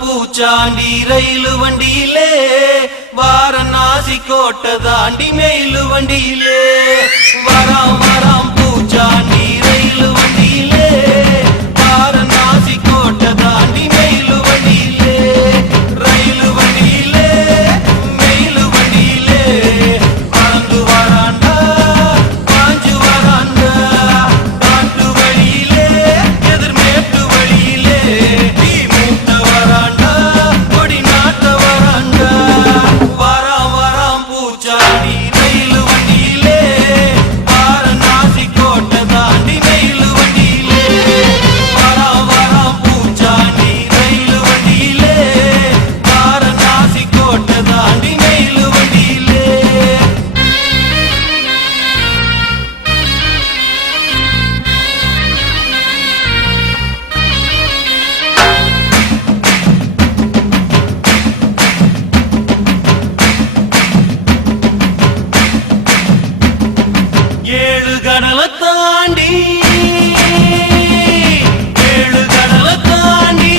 பூச்சாண்டி ரயிலு வண்டியிலே வாரணாசி கோட்டை தாண்டி மெயிலு வண்டியிலே வராம் வராம் பூச்சாண்டி ரயிலு வண்டியிலே வாரணாசி கோட்டை தாண்டி மெயிலு வண்டியிலே ரயிலு வண்டியிலே மெயிலு வண்டியிலே பறந்து வராண்டா பாஞ்சு வராண்டா காட்டு வழியிலே எதிர்மேட்டு வழியிலே நீ மூட்ட வராண்டா தாண்டி ஏழு கடலை தாண்டி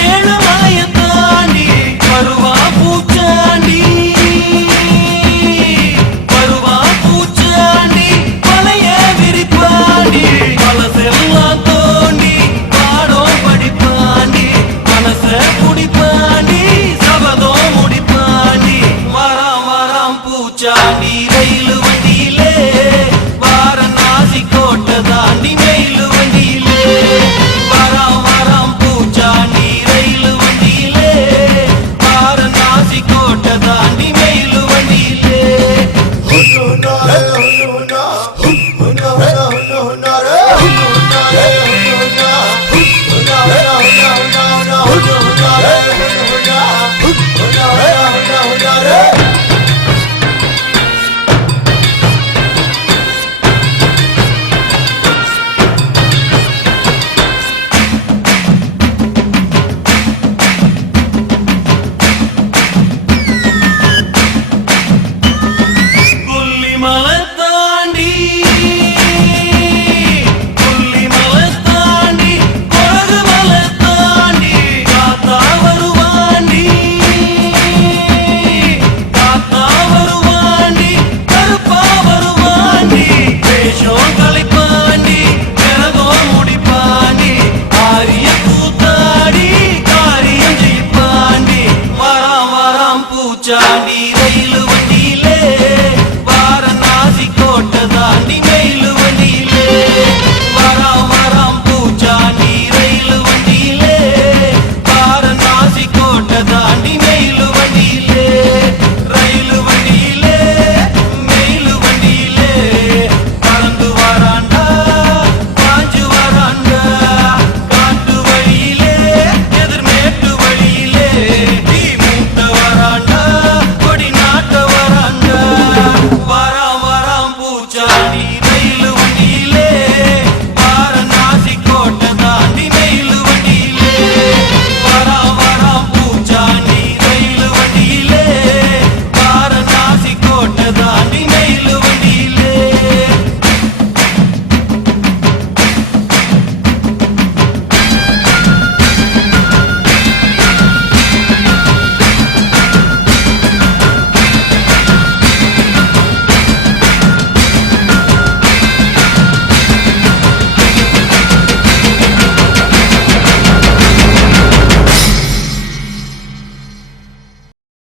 ஏழு மலைய தாண்டி வருவா பூச்சாண்டி வருவா பூச்சாண்டி மலைய விரிப்பாண்டி மனசெல்லாம் தோண்டி பாடம் படிப்பாண்டி மனச குடிப்பாண்டி சபதம் முடிப்பாண்டி வராம் வராம் பூச்சாண்டி ரயிலு